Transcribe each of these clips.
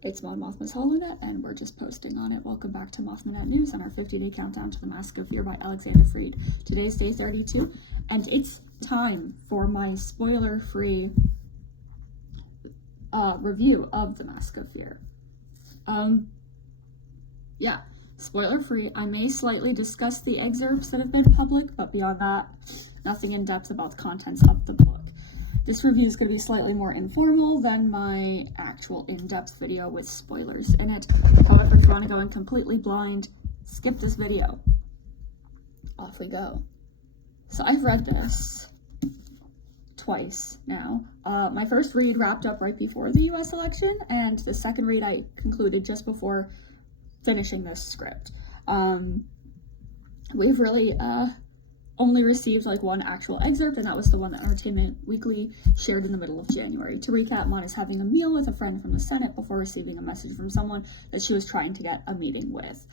It's Mon Mothma's HoloNet, and we're just posting on it. Welcome back to Mothmanet News and our 50-day countdown to the Mask of Fear by Alexander Freed. Today's day 32, and it's time for my spoiler-free review of the Mask of Fear. Yeah, spoiler-free. I may slightly discuss the excerpts that have been public, but beyond that, nothing in depth about the contents of the book. This review is going to be slightly more informal than my actual in-depth video with spoilers in it. However, if you want to go in completely blind, skip this video. Off we go. So I've read this twice now. My first read wrapped up right before the US election, and the second read I concluded just before finishing this script. We've really only received like one actual excerpt, and that was the one that Entertainment Weekly shared in the middle of January. To recap, Mon is having a meal with a friend from the Senate before receiving a message from someone that she was trying to get a meeting with.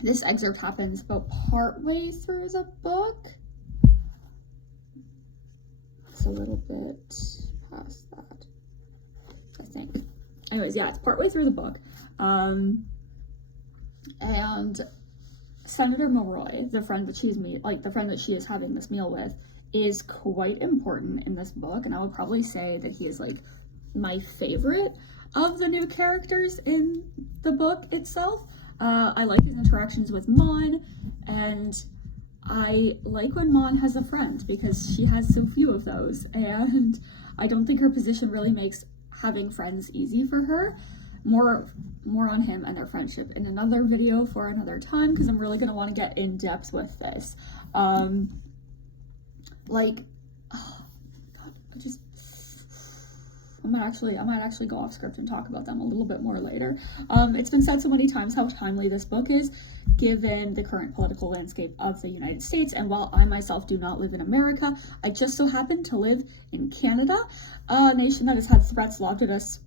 This excerpt happens about partway through the book. It's a little bit past that, I think. Anyways, yeah, it's partway through the book. And Senator Milroy, the friend that she is having this meal with, is quite important in this book, and I would probably say that he is like my favorite of the new characters in the book itself. I like his interactions with Mon, and I like when Mon has a friend because she has so few of those, and I don't think her position really makes having friends easy for her. More on him and their friendship in another video for another time, because I'm really going to want to get in depth with this. Oh my god, I might actually go off script and talk about them a little bit more later. It's been said so many times how timely this book is, given the current political landscape of the United States. And while I myself do not live in America, I just so happen to live in Canada, a nation that has had threats lobbed at us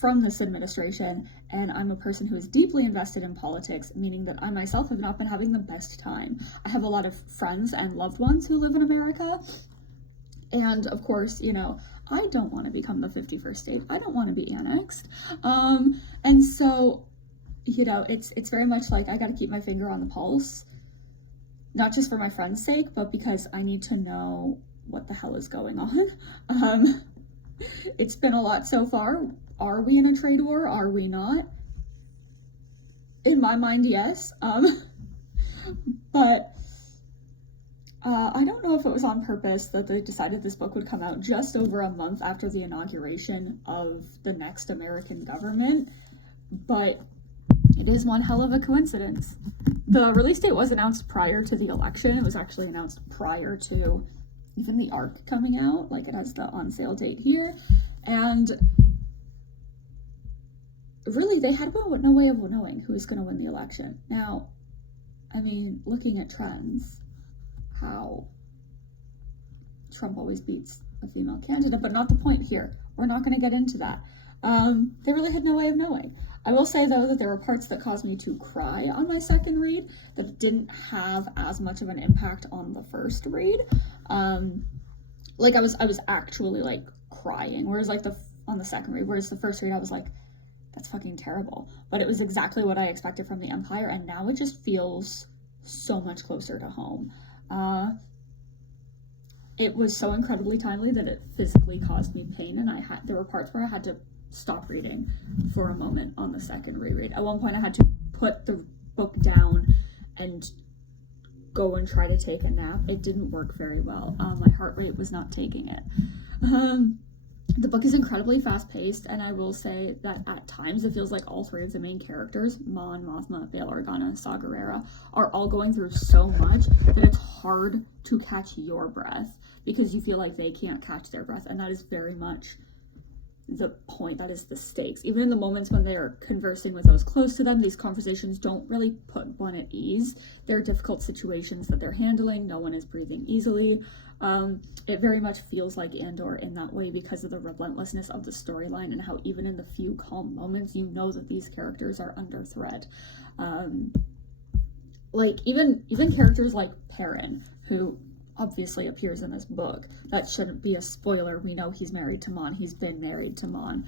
from this administration, and I'm a person who is deeply invested in politics, meaning that I myself have not been having the best time. I have a lot of friends and loved ones who live in America, and of course, you know, I don't want to become the 51st state. I don't want to be annexed. And so, you know, it's very much like I got to keep my finger on the pulse, not just for my friend's sake, but because I need to know what the hell is going on. It's been a lot so far. Are we in a trade war? Are we not? In my mind, yes. But I don't know if it was on purpose that they decided this book would come out just over a month after the inauguration of the next American government, but it is one hell of a coincidence. The release date was announced prior to the election. It was actually announced prior to even the ARC coming out. Like, it has the on sale date here, and really, they had no way of knowing who was going to win the election. Now, I mean, looking at trends, how Trump always beats a female candidate, but not the point here. We're not going to get into that. They really had no way of knowing. I will say, though, that there were parts that caused me to cry on my second read that didn't have as much of an impact on the first read. Like, I was actually, like, crying, whereas, like, on the second read, whereas the first read, I was like, that's fucking terrible. But it was exactly what I expected from the Empire, and now it just feels so much closer to home. It was so incredibly timely that it physically caused me pain, and there were parts where I had to stop reading for a moment on the second reread. At one point, I had to put the book down and go and try to take a nap. It didn't work very well. My heart rate was not taking it. The book is incredibly fast-paced, and I will say that at times it feels like all three of the main characters, Mon, Mothma, Bail Organa, Saw Gerrera, are all going through so much that it's hard to catch your breath because you feel like they can't catch their breath, and that is very much the point. That is the stakes. Even in the moments when they're conversing with those close to them, these conversations don't really put one at ease. They're difficult situations that they're handling. No one is breathing easily. It very much feels like Andor in that way because of the relentlessness of the storyline and how even in the few calm moments, you know that these characters are under threat. Like even characters like Perrin, who obviously appears in this book. That shouldn't be a spoiler. We know he's married to Mon. He's been married to Mon.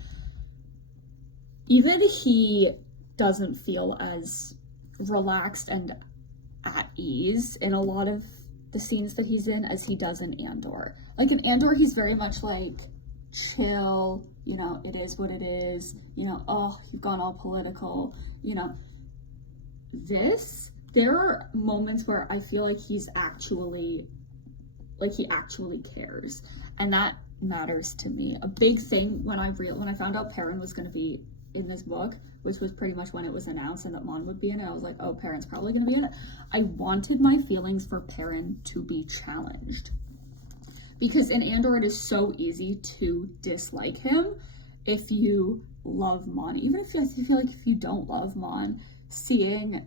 even he doesn't feel as relaxed and at ease in a lot of the scenes that he's in as he does in Andor. Like in Andor, he's very much like chill, you know, it is what it is, you know, oh, you've gone all political, you know. There are moments where I feel like he's actually, like he actually cares, and that matters to me. A big thing when I found out Perrin was going to be in this book, which was pretty much when it was announced and that Mon would be in it, I was like, oh, Perrin's probably going to be in it. I wanted my feelings for Perrin to be challenged, because in Andor it is so easy to dislike him if you love Mon. Even if you feel like if you don't love Mon, seeing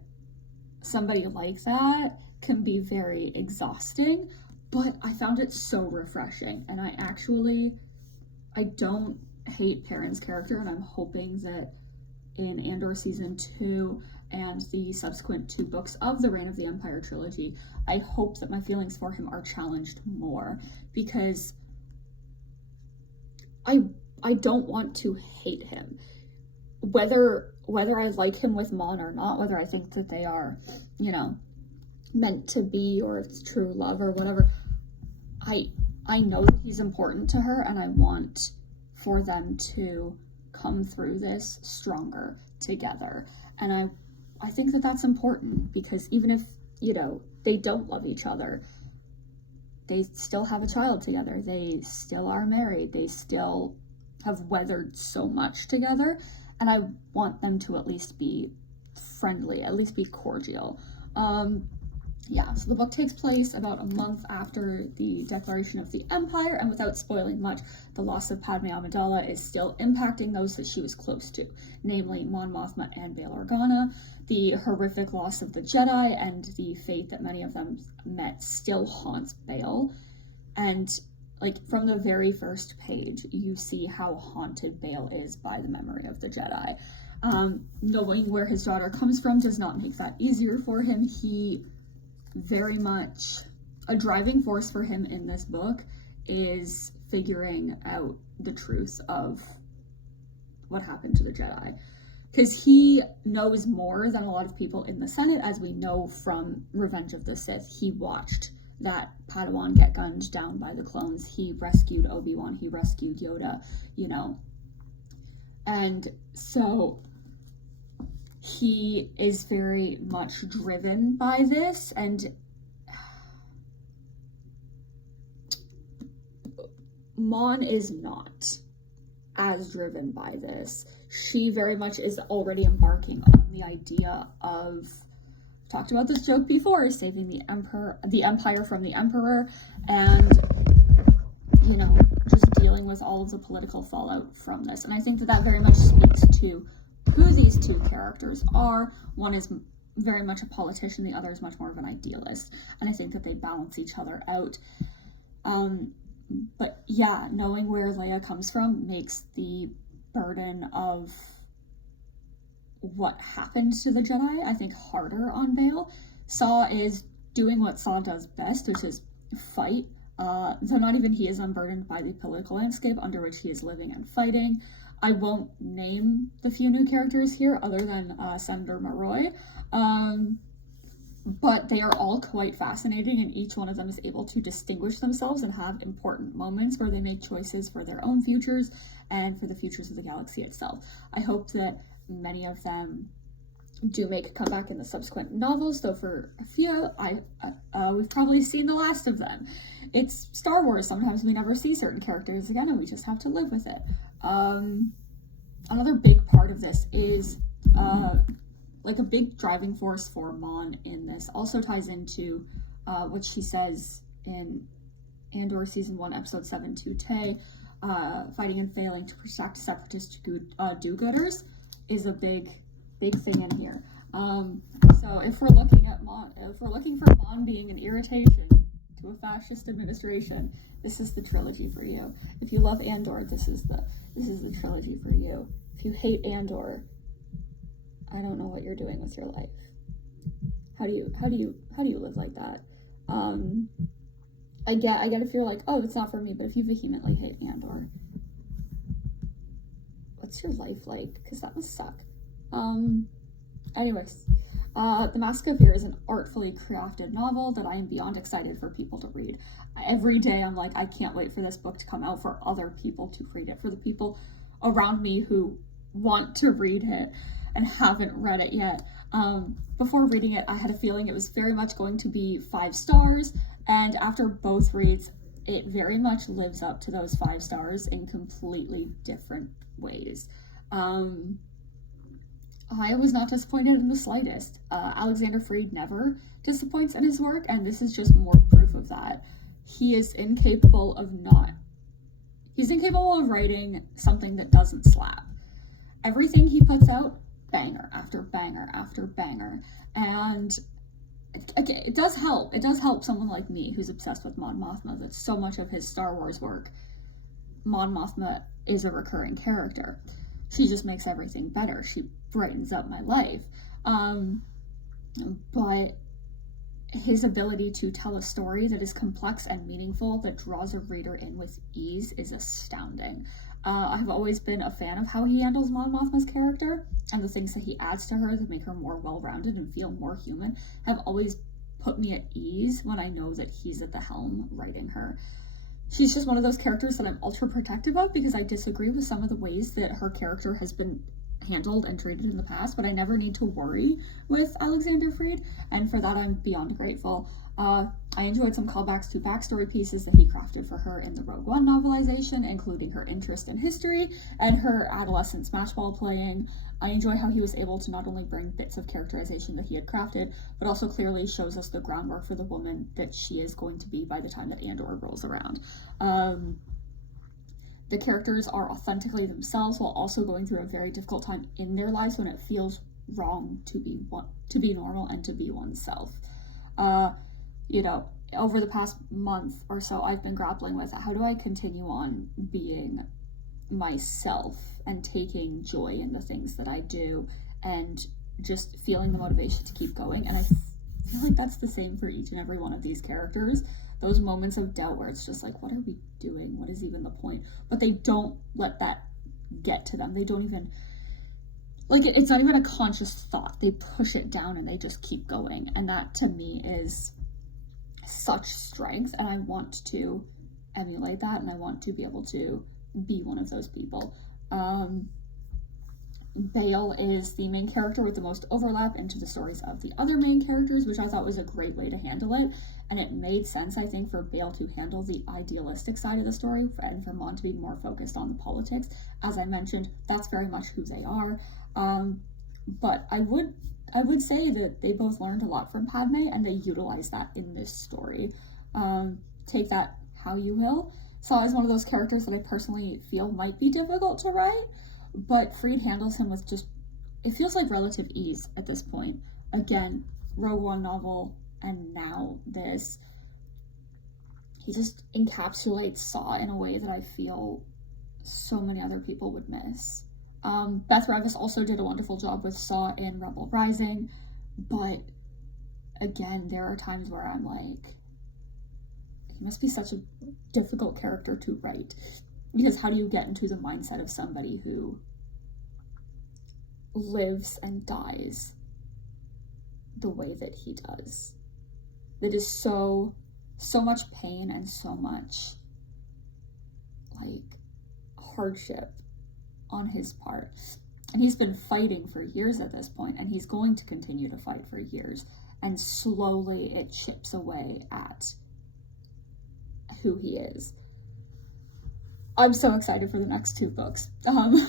somebody like that can be very exhausting. But I found it so refreshing, and I don't hate Perrin's character, and I'm hoping that in Andor season 2 and the subsequent 2 books of the Reign of the Empire trilogy, I hope that my feelings for him are challenged more, because I don't want to hate him. Whether I like him with Mon or not, whether I think that they are, you know, meant to be, or it's true love or whatever, I know that he's important to her, and I want for them to come through this stronger together. And I think that that's important, because even if, you know, they don't love each other, they still have a child together, they still are married, they still have weathered so much together, and I want them to at least be friendly, at least be cordial. Yeah, so the book takes place about a month after the declaration of the Empire, and without spoiling much, the loss of Padme Amidala is still impacting those that she was close to, namely Mon Mothma and Bail Organa. The horrific loss of the Jedi and the fate that many of them met still haunts Bail, and like from the very first page, you see how haunted Bail is by the memory of the Jedi. Knowing where his daughter comes from does not make that easier for him. He very much, a driving force for him in this book is figuring out the truth of what happened to the Jedi, because he knows more than a lot of people in the Senate, as we know from Revenge of the Sith. He watched that Padawan get gunned down by the clones, he rescued Obi-Wan, he rescued Yoda, you know, and so he is very much driven by this, and Mon is not as driven by this. She very much is already embarking on the idea of, talked about this joke before, saving the Empire from the Emperor, and, you know, just dealing with all of the political fallout from this. And I think that that very much speaks to who these 2 characters are. One is very much a politician, the other is much more of an idealist, and I think that they balance each other out. But yeah, knowing where Leia comes from makes the burden of what happened to the Jedi, I think, harder on Bail. Saw is doing what Saw does best, which is fight, though not even he is unburdened by the political landscape under which he is living and fighting. I won't name the few new characters here other than Senator Maroy, but they are all quite fascinating, and each one of them is able to distinguish themselves and have important moments where they make choices for their own futures and for the futures of the galaxy itself. I hope that many of them do make a comeback in the subsequent novels, though for a few, we've probably seen the last of them. It's Star Wars, sometimes we never see certain characters again, and we just have to live with it. Another big part of this is, like a big driving force for Mon in this also ties into what she says in Andor season 1 episode 7 to Tay, fighting and failing to protect separatist do-gooders is a big thing in here. So if we're looking for Mon being an irritation to a fascist administration, this is the trilogy for you. If you love Andor, this is the trilogy for you. If you hate Andor, I don't know what you're doing with your life. How do you live like that? I get if you're like, oh, it's not for me, but if you vehemently hate Andor, what's your life like? Because that must suck. Anyways, The Mask of Fear is an artfully crafted novel that I am beyond excited for people to read. Every day I'm like, I can't wait for this book to come out, for other people to read it, for the people around me who want to read it and haven't read it yet. Before reading it, I had a feeling it was very much going to be 5 stars, and after both reads, it very much lives up to those 5 stars in completely different ways. I was not disappointed in the slightest. Alexander Freed never disappoints in his work, and this is just more proof of that. He's incapable of writing something that doesn't slap. Everything he puts out, banger after banger after banger. And it does help. It does help someone like me who's obsessed with Mon Mothma, that so much of his Star Wars work, Mon Mothma is a recurring character. She just makes everything better. She brightens up my life. But his ability to tell a story that is complex and meaningful, that draws a reader in with ease, is astounding. I've always been a fan of how he handles Mon Mothma's character, and the things that he adds to her that make her more well-rounded and feel more human have always put me at ease when I know that he's at the helm writing her. She's just one of those characters that I'm ultra protective of, because I disagree with some of the ways that her character has been handled and treated in the past, but I never need to worry with Alexander Freed, and for that I'm beyond grateful. I enjoyed some callbacks to backstory pieces that he crafted for her in the Rogue One novelization, including her interest in history and her adolescent smashball playing. I enjoy how he was able to not only bring bits of characterization that he had crafted, but also clearly shows us the groundwork for the woman that she is going to be by the time that Andor rolls around. The characters are authentically themselves while also going through a very difficult time in their lives when it feels wrong to be normal and to be oneself. Over the past month or so, I've been grappling with, how do I continue on being myself and taking joy in the things that I do and just feeling the motivation to keep going. And I feel like that's the same for each and every one of these characters. Those moments of doubt where it's just like, what are we doing? What is even the point? But they don't let that get to them. They don't even, it's not even a conscious thought. They push it down and they just keep going. And that to me is such strength. And I want to emulate that. And I want to be able to be one of those people. Bale is the main character with the most overlap into the stories of the other main characters, which I thought was a great way to handle it. And it made sense, I think, for Bale to handle the idealistic side of the story and for Mon to be more focused on the politics. As I mentioned, that's very much who they are. But I would say that they both learned a lot from Padme, and they utilize that in this story. Take that how you will. Saw is one of those characters that I personally feel might be difficult to write, but Freed handles him with just, it feels like relative ease at this point. Again, Rogue One novel, and now this. He just encapsulates Saw in a way that I feel so many other people would miss. Beth Revis also did a wonderful job with Saw in Rebel Rising, but again, there are times where I'm like, he must be such a difficult character to write, because how do you get into the mindset of somebody who lives and dies the way that he does? That is so much pain and so much hardship on his part. And he's been fighting for years at this point, and he's going to continue to fight for years, and slowly it chips away at who he is. I'm so excited for the next 2 books. My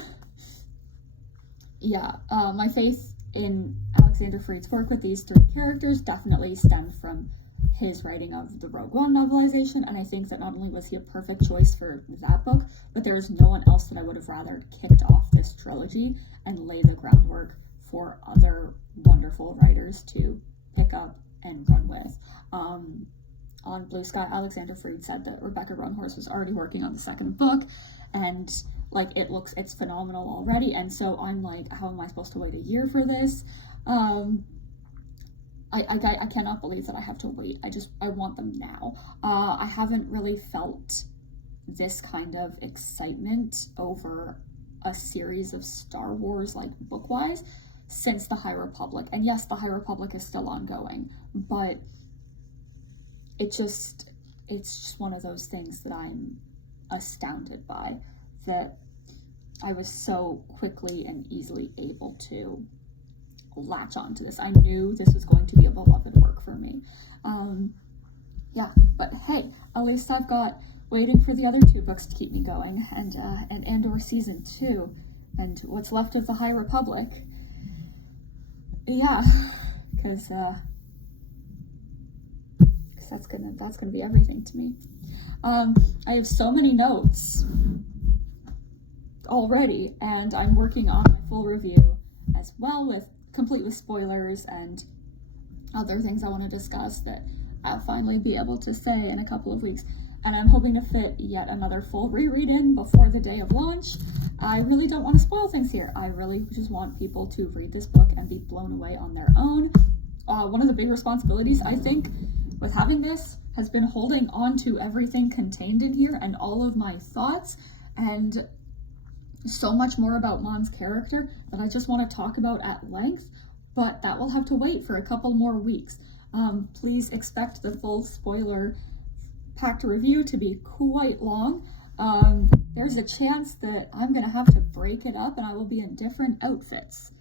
faith in Alexander Freed's work with these 3 characters definitely stemmed from his writing of the Rogue One novelization, and I think that not only was he a perfect choice for that book, but there was no one else that I would have rather kicked off this trilogy and lay the groundwork for other wonderful writers to pick up and run with. On Blue Sky, Alexander Freed said that Rebecca Roanhorse was already working on the 2nd book, and it's phenomenal already, and so I'm like, how am I supposed to wait a year for this? I cannot believe that I have to wait. I want them now. I haven't really felt this kind of excitement over a series of Star Wars, like book-wise, since the High Republic. And yes, the High Republic is still ongoing, but it's just one of those things that I'm astounded by, that I was so quickly and easily able to latch onto this. I knew this was going to be a beloved work for me. Yeah, but hey, at least I've got waiting for the other 2 books to keep me going, and Andor Season 2, and what's left of the High Republic. Yeah, because that's gonna be everything to me. I have so many notes already, and I'm working on my full review as well, complete with spoilers and other things I want to discuss that I'll finally be able to say in a couple of weeks. And I'm hoping to fit yet another full reread in before the day of launch. I really don't want to spoil things here. I really just want people to read this book and be blown away on their own. One of the big responsibilities, I think, with having this has been holding on to everything contained in here and all of my thoughts, and so much more about Mon's character that I just want to talk about at length, but that will have to wait for a couple more weeks. Please expect the full spoiler-packed review to be quite long. There's a chance that I'm going to have to break it up and I will be in different outfits.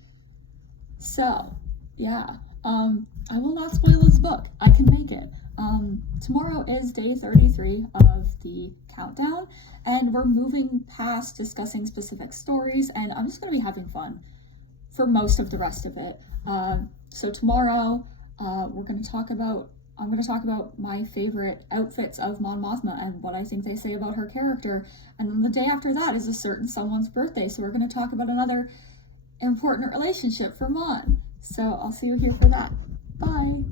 So, yeah, I will not spoil this book. I can make it. Tomorrow is day 33 of the countdown, and we're moving past discussing specific stories, and I'm just going to be having fun for most of the rest of it. So tomorrow, I'm going to talk about my favorite outfits of Mon Mothma and what I think they say about her character. And then the day after that is a certain someone's birthday, so we're going to talk about another important relationship for Mon. So I'll see you here for that. Bye.